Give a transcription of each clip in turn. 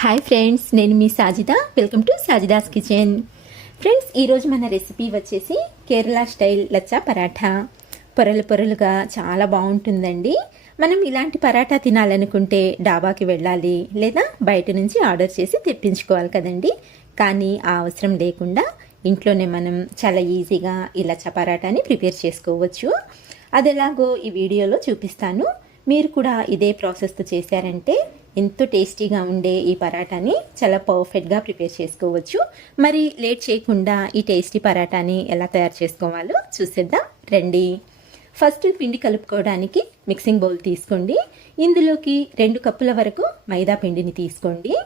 Hi friends నేను మీ Sajida. Welcome to Sajida's kitchen friends ఈరోజు మన రెసిపీ వచ్చేసి కేరళ స్టైల్ లచ్చా పరాఠా. పొరలు పొరలుగా చాలా బాగుంటుందండి. మనం ఇలాంటి పరాఠా తినాలనుకుంటే డాబాకి వెళ్ళాలి లేదా బయట నుంచి ఆర్డర్ చేసి తెప్పించుకోవాలి కదండి. కానీ ఆ అవసరం లేకుండా ఇంట్లోనే మనం చాలా ఈజీగా ఈ లచ్చా పరాఠాని ప్రిపేర్ చేసుకోవచ్చు. అది ఎలాగో ఈ వీడియోలో చూపిస్తాను. మీరు కూడా ఇదే ప్రాసెస్తో చేశారంటే ఎంతో టేస్టీగా ఉండే ఈ పరాటాని చాలా పర్ఫెక్ట్గా ప్రిపేర్ చేసుకోవచ్చు. మరి లేట్ చేయకుండా ఈ టేస్టీ పరాటాని ఎలా తయారు చేసుకోవాలో చూసేద్దాం. రండి. ఫస్ట్ పిండి కలుపుకోవడానికి మిక్సింగ్ బౌల్ తీసుకోండి. ఇందులోకి రెండు కప్పుల వరకు మైదా పిండిని తీసుకోండి.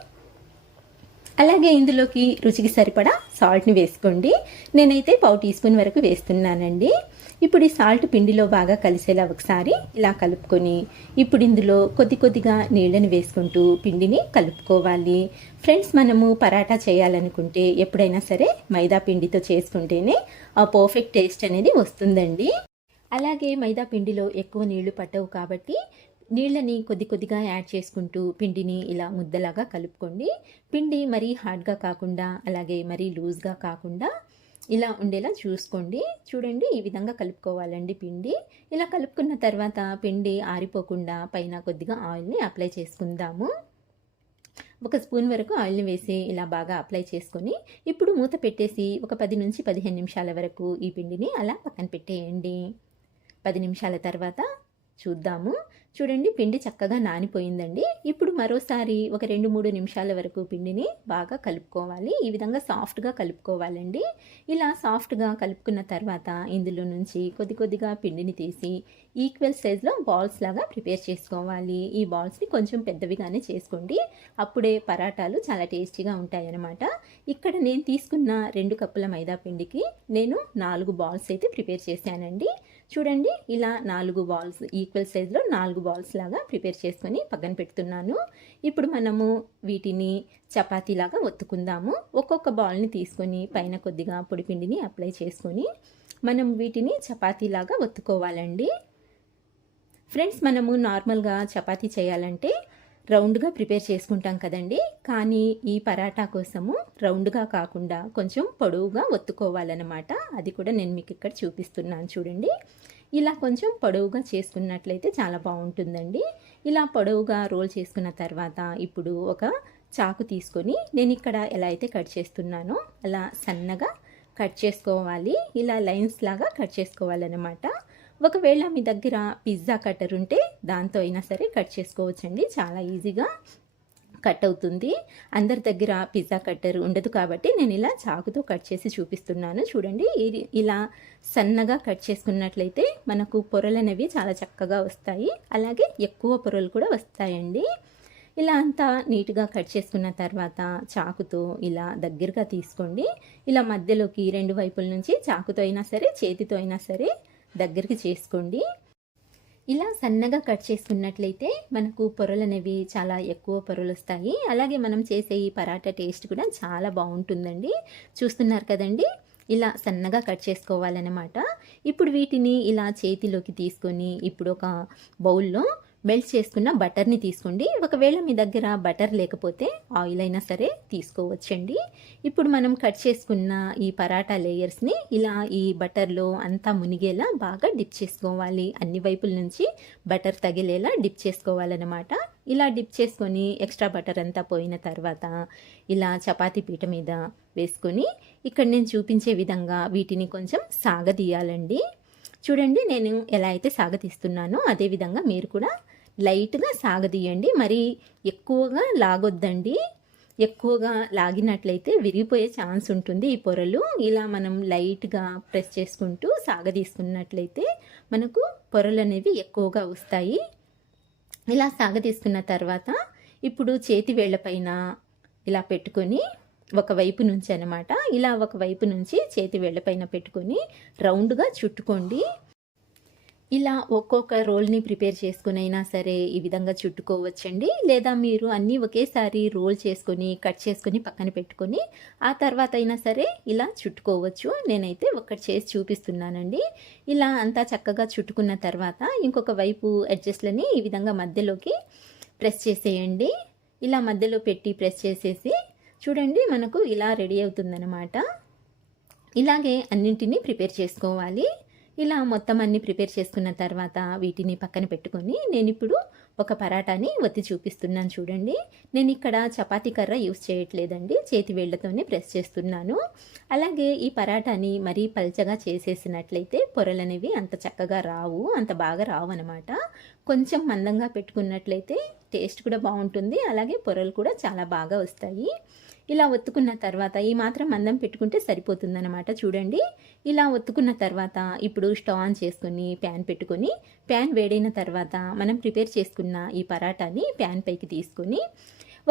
అలాగే ఇందులోకి రుచికి సరిపడా సాల్ట్ని వేసుకోండి. నేనైతే పావు టీ స్పూన్ వరకు వేస్తున్నానండి. ఇప్పుడు ఈ సాల్ట్ పిండిలో బాగా కలిసేలా ఒకసారి ఇలా కలుపుకొని ఇప్పుడు ఇందులో కొద్ది కొద్దిగా నీళ్ళని వేసుకుంటూ పిండిని కలుపుకోవాలి. ఫ్రెండ్స్ మనము పరాటా చేయాలనుకుంటే ఎప్పుడైనా సరే మైదా పిండితో చేసుకుంటేనే ఆ పర్ఫెక్ట్ టేస్ట్ అనేది వస్తుందండి. అలాగే మైదా పిండిలో ఎక్కువ నీళ్ళు పట్టవు కాబట్టి నీళ్ళని కొద్ది కొద్దిగా యాడ్ చేసుకుంటూ పిండిని ఇలా ముద్దలాగా కలుపుకోండి. పిండి మరీ హార్డ్గా కాకుండా అలాగే మరీ లూజ్గా కాకుండా ఇలా ఉండేలా చూసుకోండి. చూడండి ఈ విధంగా కలుపుకోవాలండి పిండి. ఇలా కలుపుకున్న తర్వాత పిండి ఆరిపోకుండా పైన కొద్దిగా ఆయిల్ని అప్లై చేసుకుందాము. ఒక స్పూన్ వరకు ఆయిల్ని వేసి ఇలా బాగా అప్లై చేసుకొని ఇప్పుడు మూత పెట్టేసి ఒక పది నుంచి పదిహేను నిమిషాల వరకు ఈ పిండిని అలా పక్కన పెట్టేయండి. పది నిమిషాల తర్వాత చూద్దాము. చూడండి పిండి చక్కగా నానిపోయిందండి. ఇప్పుడు మరోసారి ఒక రెండు మూడు నిమిషాల వరకు పిండిని బాగా కలుపుకోవాలి. ఈ విధంగా సాఫ్ట్గా కలుపుకోవాలండి. ఇలా సాఫ్ట్గా కలుపుకున్న తర్వాత ఇందులో నుంచి కొద్ది కొద్దిగా పిండిని తీసి ఈక్వల్ సైజ్లో బాల్స్ లాగా ప్రిపేర్ చేసుకోవాలి. ఈ బాల్స్ని కొంచెం పెద్దవిగానే చేసుకోండి. అప్పుడే పరాటాలు చాలా టేస్టీగా ఉంటాయన్నమాట. ఇక్కడ నేను తీసుకున్న రెండు కప్పుల మైదా పిండికి నేను నాలుగు బాల్స్ అయితే ప్రిపేర్ చేశానండి. చూడండి ఇలా నాలుగు బాల్స్ ఈక్వల్ సైజులో నాలుగు బాల్స్ లాగా ప్రిపేర్ చేసుకొని పక్కన పెడుతున్నాను. ఇప్పుడు మనము వీటిని చపాతీలాగా ఒత్తుకుందాము. ఒక్కొక్క బాల్ని తీసుకొని పైన కొద్దిగా పొడిపిండిని అప్లై చేసుకొని మనం వీటిని చపాతీలాగా ఒత్తుకోవాలండి. ఫ్రెండ్స్ మనము నార్మల్గా చపాతీ చేయాలంటే రౌండ్గా ప్రిపేర్ చేసుకుంటాం కదండి. కానీ ఈ పరాటా కోసము రౌండ్గా కాకుండా కొంచెం పొడవుగా ఒత్తుకోవాలన్నమాట. అది కూడా నేను మీకు ఇక్కడ చూపిస్తున్నాను చూడండి. ఇలా కొంచెం పొడవుగా చేసుకున్నట్లయితే చాలా బాగుంటుందండి. ఇలా పొడవుగా రోల్ చేసుకున్న తర్వాత ఇప్పుడు ఒక చాకు తీసుకొని నేను ఇక్కడ ఎలా అయితే కట్ చేస్తున్నానో అలా సన్నగా కట్ చేసుకోవాలి. ఇలా లైన్స్ లాగా కట్ చేసుకోవాలన్నమాట. ఒకవేళ మీ దగ్గర పిజ్జా కట్టర్ ఉంటే దాంతో అయినా సరే కట్ చేసుకోవచ్చండి. చాలా ఈజీగా కట్ అవుతుంది. అందరి దగ్గర పిజ్జా కట్టర్ ఉండదు కాబట్టి నేను ఇలా చాకుతో కట్ చేసి చూపిస్తున్నాను. చూడండి ఇలా సన్నగా కట్ చేసుకున్నట్లయితే మనకు పొరలు అనేవి చాలా చక్కగా వస్తాయి. అలాగే ఎక్కువ పొరలు కూడా వస్తాయండి. ఇలా అంతా నీట్గా కట్ చేసుకున్న తర్వాత చాకుతో ఇలా దగ్గరగా తీసుకోండి. ఇలా మధ్యలోకి రెండు వైపుల నుంచి చాకుతో అయినా సరే చేతితో అయినా సరే దగ్గరికి చేసుకోండి. ఇలా సన్నగా కట్ చేసుకున్నట్లయితే మనకు పొరలు అనేవి చాలా ఎక్కువ పొరలు వస్తాయి. అలాగే మనం చేసే ఈ పరాటా టేస్ట్ కూడా చాలా బాగుంటుందండి. చూస్తున్నారు కదండి? ఇలా సన్నగా కట్ చేసుకోవాలన్నమాట. ఇప్పుడు వీటిని ఇలా చేతిలోకి తీసుకొని ఇప్పుడు ఒక బౌల్లో మెల్ట్ చేసుకున్న బటర్ని తీసుకోండి. ఒకవేళ మీ దగ్గర బటర్ లేకపోతే ఆయిల్ అయినా సరే తీసుకోవచ్చండి. ఇప్పుడు మనం కట్ చేసుకున్న ఈ పరాటా లేయర్స్ని ఇలా ఈ బటర్లో అంతా మునిగేలా బాగా డిప్ చేసుకోవాలి. అన్ని వైపుల నుంచి బటర్ తగిలేలా డిప్ చేసుకోవాలన్నమాట. ఇలా డిప్ చేసుకొని ఎక్స్ట్రా బటర్ అంతా పోయిన తర్వాత ఇలా చపాతీ పీట మీద వేసుకొని ఇక్కడ నేను చూపించే విధంగా వీటిని కొంచెం సాగదీయాలండి. చూడండి నేను ఎలా అయితే సాగతీస్తున్నానో అదేవిధంగా మీరు కూడా లైట్గా సాగదీయండి మరి ఎక్కువగా లాగొద్దండి. ఎక్కువగా లాగినట్లయితే విరిగిపోయే ఛాన్స్ ఉంటుంది ఈ పొరలు. ఇలా మనం లైట్గా ప్రెస్ చేసుకుంటూ సాగదీసుకున్నట్లయితే మనకు పొరలు అనేవి ఎక్కువగా వస్తాయి. ఇలా సాగదీసుకున్న తర్వాత ఇప్పుడు చేతి వేళ్ళపైన ఇలా పెట్టుకొని ఒకవైపు నుంచి అనమాట ఇలా ఒకవైపు నుంచి చేతి వెళ్ళపైన పెట్టుకొని రౌండ్గా చుట్టుకోండి. ఇలా ఒక్కొక్క రోల్ని ప్రిపేర్ చేసుకునైనా సరే ఈ విధంగా చుట్టుకోవచ్చండి. లేదా మీరు అన్నీ ఒకేసారి రోల్ చేసుకొని కట్ చేసుకొని పక్కన పెట్టుకొని ఆ తర్వాత అయినా సరే ఇలా చుట్టుకోవచ్చు. నేనైతే ఒకటి చేసి చూపిస్తున్నానండి. ఇలా అంతా చక్కగా చుట్టుకున్న తర్వాత ఇంకొక వైపు అడ్జస్ట్లని ఈ విధంగా మధ్యలోకి ప్రెస్ చేసేయండి. ఇలా మధ్యలో పెట్టి ప్రెస్ చేసేసి చూడండి మనకు ఇలా రెడీ అవుతుందన్నమాట. ఇలాగే అన్నింటినీ ప్రిపేర్ చేసుకోవాలి. ఇలా మొత్తం అన్ని ప్రిపేర్ చేసుకున్న తర్వాత వీటిని పక్కన పెట్టుకొని నేను ఇప్పుడు ఒక పరాటాని ఒత్తి చూపిస్తున్నాను చూడండి. నేను ఇక్కడ చపాతీ కర్ర యూస్ చేయట్లేదండి. చేతి వేళ్ళతోనే ప్రెస్ చేస్తున్నాను. అలాగే ఈ పరాటాని మరీ పల్చగా చేసేసినట్లయితే పొరలనేవి అంత చక్కగా రావు అంత బాగా రావు అనమాట కొంచెం మందంగా పెట్టుకున్నట్లయితే టేస్ట్ కూడా బాగుంటుంది. అలాగే పొరలు కూడా చాలా బాగా వస్తాయి. ఇలా ఒత్తుకున్న తర్వాత ఈ మాత్రం మందం పెట్టుకుంటే సరిపోతుందన్నమాట. చూడండి. ఇలా ఒత్తుకున్న తర్వాత ఇప్పుడు స్టవ్ ఆన్ చేసుకుని ప్యాన్ పెట్టుకొని ప్యాన్ వేడైన తర్వాత మనం ప్రిపేర్ చేసుకున్న ఈ పరాటాని ప్యాన్ పైకి తీసుకొని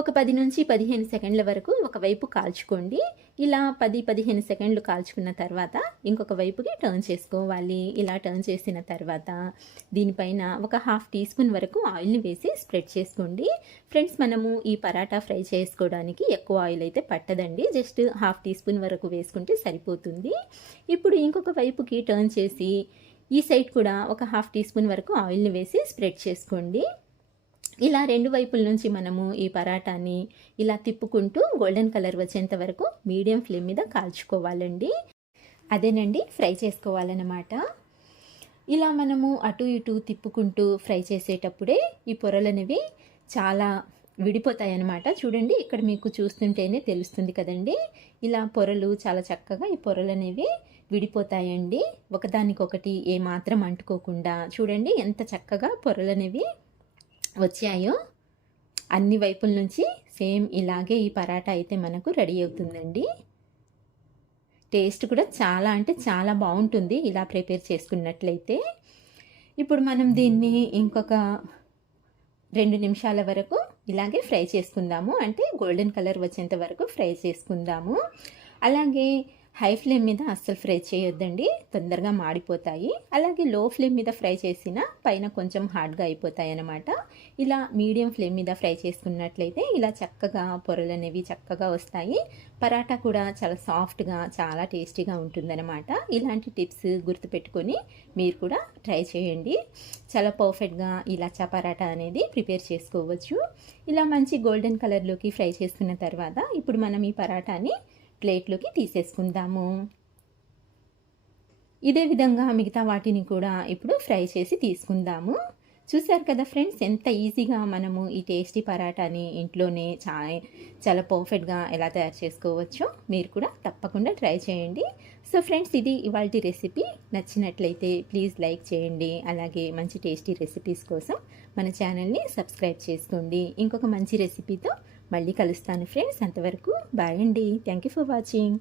ఒక పది నుంచి పదిహేను సెకండ్ల వరకు ఒకవైపు కాల్చుకోండి. ఇలా పది పదిహేను సెకండ్లు కాల్చుకున్న తర్వాత ఇంకొక వైపుకి టర్న్ చేసుకోవాలి. ఇలా టర్న్ చేసిన తర్వాత దీనిపైన ఒక హాఫ్ టీ స్పూన్ వరకు ఆయిల్ని వేసి స్ప్రెడ్ చేసుకోండి. ఫ్రెండ్స్ మనము ఈ పరాటా ఫ్రై చేసుకోవడానికి ఎక్కువ ఆయిల్ అయితే పట్టదండి. జస్ట్ హాఫ్ టీ స్పూన్ వరకు వేసుకుంటే సరిపోతుంది. ఇప్పుడు ఇంకొక వైపుకి టర్న్ చేసి ఈ సైడ్ కూడా ఒక హాఫ్ టీ స్పూన్ వరకు ఆయిల్ని వేసి స్ప్రెడ్ చేసుకోండి. ఇలా రెండు వైపుల నుంచి మనము ఈ పరాటాని ఇలా తిప్పుకుంటూ గోల్డెన్ కలర్ వచ్చేంత వరకు మీడియం ఫ్లేమ్ మీద కాల్చుకోవాలండి. అదేనండి ఫ్రై చేసుకోవాలన్నమాట. ఇలా మనము అటు ఇటు తిప్పుకుంటూ ఫ్రై చేసేటప్పుడే ఈ పొరలు అనేవి చాలా విడిపోతాయి అన్నమాట చూడండి ఇక్కడ మీకు చూస్తుంటేనే తెలుస్తుంది కదండి. ఇలా పొరలు చాలా చక్కగా ఈ పొరలు అనేవి విడిపోతాయండి. ఒకదానికొకటి ఏమాత్రం అంటుకోకుండా చూడండి ఎంత చక్కగా పొరలు అనేవి వచ్చాయో అన్ని వైపుల నుంచి సేమ్ ఇలాగే ఈ పరాటా అయితే మనకు రెడీ అవుతుందండి. టేస్ట్ కూడా చాలా అంటే చాలా బాగుంటుంది ఇలా ప్రిపేర్ చేసుకున్నట్లయితే. ఇప్పుడు మనం దీన్ని ఇంకొక రెండు నిమిషాల వరకు ఇలాగే ఫ్రై చేసుకుందాము. అంటే గోల్డెన్ కలర్ వచ్చేంత వరకు ఫ్రై చేసుకుందాము. అలాగే హై ఫ్లేమ్ మీద అస్సలు ఫ్రై చేయొద్దండి. తొందరగా మాడిపోతాయి. అలాగే లో ఫ్లేమ్ మీద ఫ్రై చేసిన పైన కొంచెం హార్డ్గా అయిపోతాయి అన్నమాట ఇలా మీడియం ఫ్లేమ్ మీద ఫ్రై చేసుకున్నట్లయితే ఇలా చక్కగా పొరలు అనేవి చక్కగా వస్తాయి. పరాటా కూడా చాలా సాఫ్ట్గా చాలా టేస్టీగా ఉంటుందన్నమాట. ఇలాంటి టిప్స్ గుర్తుపెట్టుకొని మీరు కూడా ట్రై చేయండి. చాలా పర్ఫెక్ట్గా ఈ లచ్చా పరాటా అనేది ప్రిపేర్ చేసుకోవచ్చు. ఇలా మంచి గోల్డెన్ కలర్లోకి ఫ్రై చేసుకున్న తర్వాత ఇప్పుడు మనం ఈ పరాటాని ప్లేట్లోకి తీసేసుకుందాము. ఇదే విధంగా మిగతా వాటిని కూడా ఇప్పుడు ఫ్రై చేసి తీసుకుందాము. చూసారు కదా ఫ్రెండ్స్ ఎంత ఈజీగా మనము ఈ టేస్టీ పరాటాని ఇంట్లోనే చా చాలా పర్ఫెక్ట్గా ఎలా తయారు చేసుకోవచ్చో మీరు కూడా తప్పకుండా ట్రై చేయండి. సో ఫ్రెండ్స్ ఇది ఇవాళ రెసిపీ. నచ్చినట్లయితే ప్లీజ్ లైక్ చేయండి. అలాగే మంచి టేస్టీ రెసిపీస్ కోసం మన ఛానల్ని సబ్స్క్రైబ్ చేసుకోండి. ఇంకొక మంచి రెసిపీతో మళ్ళీ కలుస్తాను ఫ్రెండ్స్. అంతవరకు బాయ్ అండి. Thank you for watching.